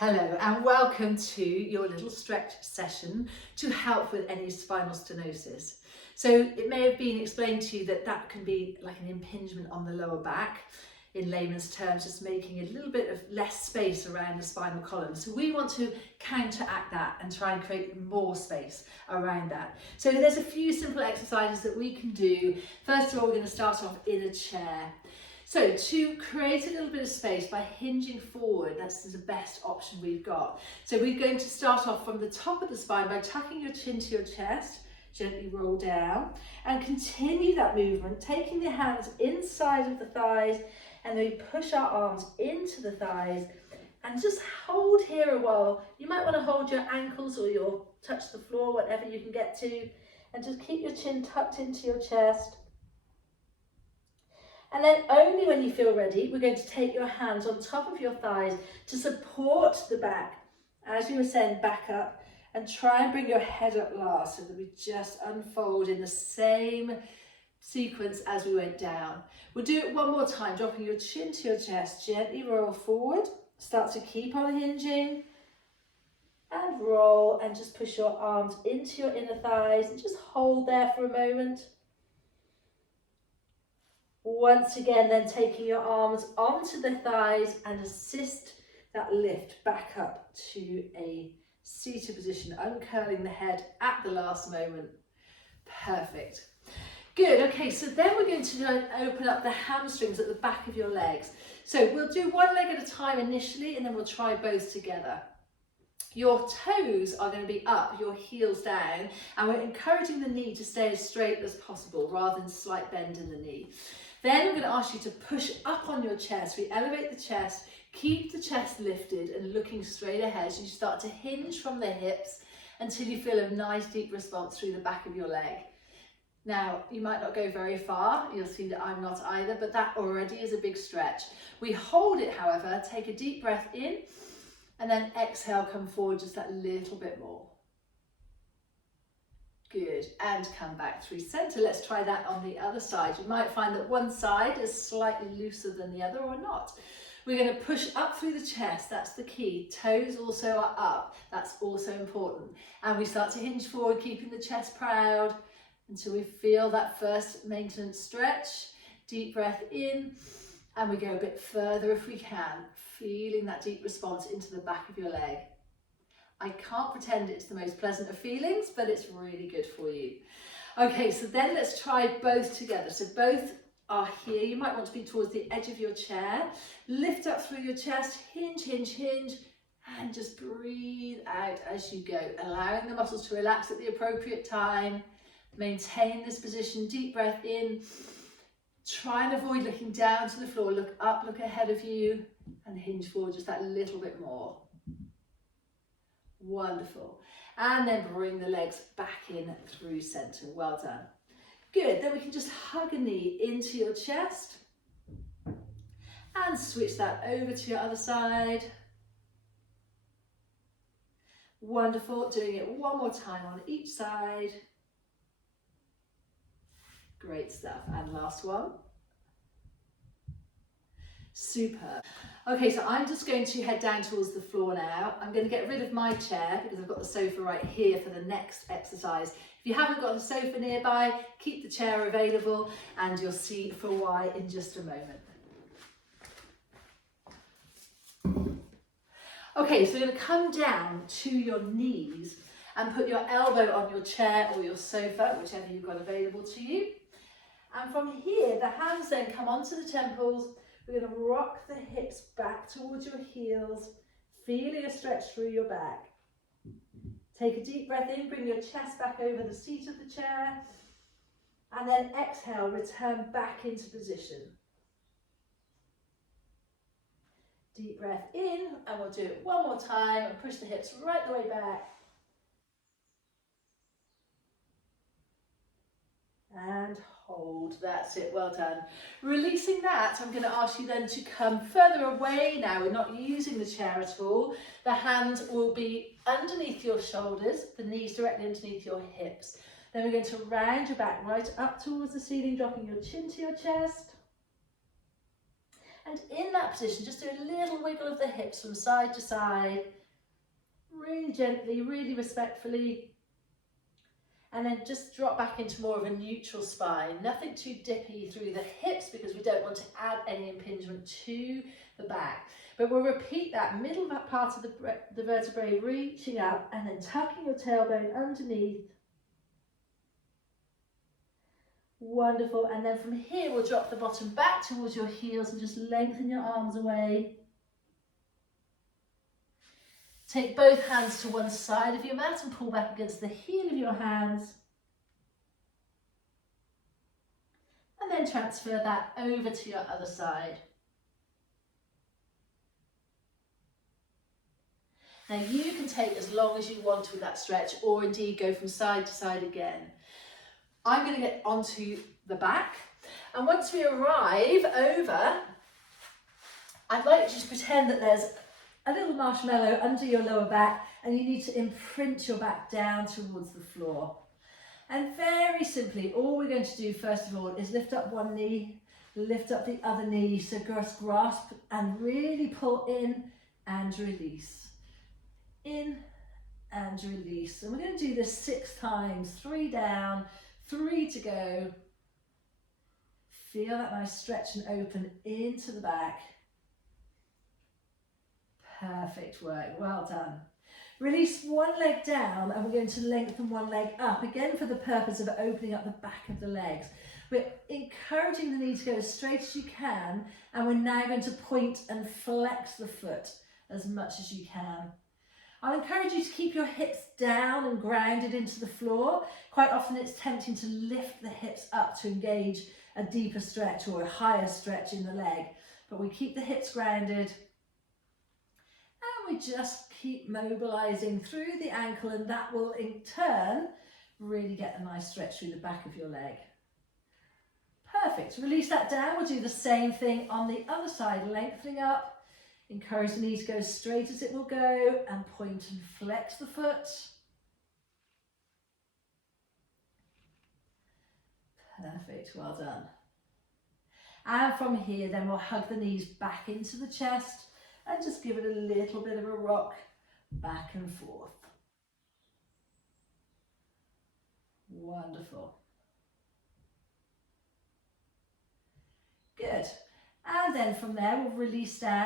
Hello and welcome to your little stretch session to help with any spinal stenosis. So it may have been explained to you that that can be like an impingement on the lower back, in layman's terms, just making a little bit of less space around the spinal column. So we want to counteract that and try and create more space around that. So there's a few simple exercises that we can do. First of all, we're going to start off in a chair. So to create a little bit of space by hinging forward, that's the best option we've got. So we're going to start off from the top of the spine by tucking your chin to your chest, gently roll down and continue that movement, taking the hands inside of the thighs and then we push our arms into the thighs and just hold here a while. You might want to hold your ankles or your touch the floor, whatever you can get to, and just keep your chin tucked into your chest. And then only when you feel ready, we're going to take your hands on top of your thighs to support the back as you ascend back up, and try and bring your head up last so that we just unfold in the same sequence as we went down. We'll do it one more time, dropping your chin to your chest, gently roll forward, start to keep on hinging and roll, and just push your arms into your inner thighs and just hold there for a moment. Once again, then taking your arms onto the thighs and assist that lift back up to a seated position, uncurling the head at the last moment. Perfect. Good, okay, so then we're going to open up the hamstrings at the back of your legs. So we'll do one leg at a time initially, and then we'll try both together. Your toes are going to be up, your heels down, and we're encouraging the knee to stay as straight as possible rather than slight bend in the knee. Then I'm going to ask you to push up on your chest. We elevate the chest, keep the chest lifted and looking straight ahead as you start to hinge from the hips until you feel a nice deep response through the back of your leg. Now, you might not go very far, you'll see that I'm not either, but that already is a big stretch. We hold it, however, take a deep breath in and then exhale, come forward just that little bit more. Good, and come back through center. Let's try that on the other side. You might find that one side is slightly looser than the other or not. We're going to push up through the chest, that's the key. Toes also are up, that's also important. And we start to hinge forward, keeping the chest proud until we feel that first maintenance stretch. Deep breath in, and we go a bit further if we can, feeling that deep response into the back of your leg. I can't pretend it's the most pleasant of feelings, but it's really good for you. Okay, so then let's try both together. So both are here. You might want to be towards the edge of your chair. Lift up through your chest, hinge, hinge, hinge, and just breathe out as you go, allowing the muscles to relax at the appropriate time. Maintain this position, deep breath in. Try and avoid looking down to the floor. Look up, look ahead of you, and hinge forward just that little bit more. Wonderful. And then bring the legs back in through center. Well done. Good. Then we can just hug a knee into your chest and switch that over to your other side. Wonderful. Doing it one more time on each side. Great stuff. And last one. Superb. Okay, so I'm just going to head down towards the floor now. I'm going to get rid of my chair because I've got the sofa right here for the next exercise. If you haven't got a sofa nearby, keep the chair available and you'll see for why in just a moment. Okay, so you're going to come down to your knees and put your elbow on your chair or your sofa, whichever you've got available to you. And from here, the hands then come onto the temples. We're going to rock the hips back towards your heels, feeling a stretch through your back. Take a deep breath in, bring your chest back over the seat of the chair, and then exhale, return back into position. Deep breath in, and we'll do it one more time, and push the hips right the way back. And hold, that's it, well done. Releasing that, I'm going to ask you then to come further away now. We're not using the chair at all. The hands will be underneath your shoulders, the knees directly underneath your hips. Then we're going to round your back right up towards the ceiling, dropping your chin to your chest. And in that position, just do a little wiggle of the hips from side to side, really gently, really respectfully. And then just drop back into more of a neutral spine. Nothing too dippy through the hips because we don't want to add any impingement to the back. But we'll repeat that middle part of the vertebrae, reaching up and then tucking your tailbone underneath. Wonderful. And then from here, we'll drop the bottom back towards your heels and just lengthen your arms away. Take both hands to one side of your mat and pull back against the heel of your hands. And then transfer that over to your other side. Now you can take as long as you want with that stretch, or indeed go from side to side again. I'm going to get onto the back, and once we arrive over, I'd like you to just pretend that there's a little marshmallow under your lower back, and you need to imprint your back down towards the floor. And very simply, all we're going to do first of all is lift up one knee, lift up the other knee, so just grasp and really pull in and release. In and release. And we're going to do this 6 times, 3 down, 3 to go. Feel that nice stretch and open into the back. Perfect work, well done. Release one leg down and we're going to lengthen one leg up, again for the purpose of opening up the back of the legs. We're encouraging the knee to go as straight as you can, and we're now going to point and flex the foot as much as you can. I'll encourage you to keep your hips down and grounded into the floor. Quite often it's tempting to lift the hips up to engage a deeper stretch or a higher stretch in the leg, but we keep the hips grounded and we just keep mobilizing through the ankle, and that will in turn really get a nice stretch through the back of your leg. Perfect. Release that down. We'll do the same thing on the other side, lengthening up. Encourage the knee to go as straight as it will go and point and flex the foot. Perfect, well done. And from here then we'll hug the knees back into the chest and just give it a little bit of a rock back and forth. Wonderful. Good. And then from there we'll release down.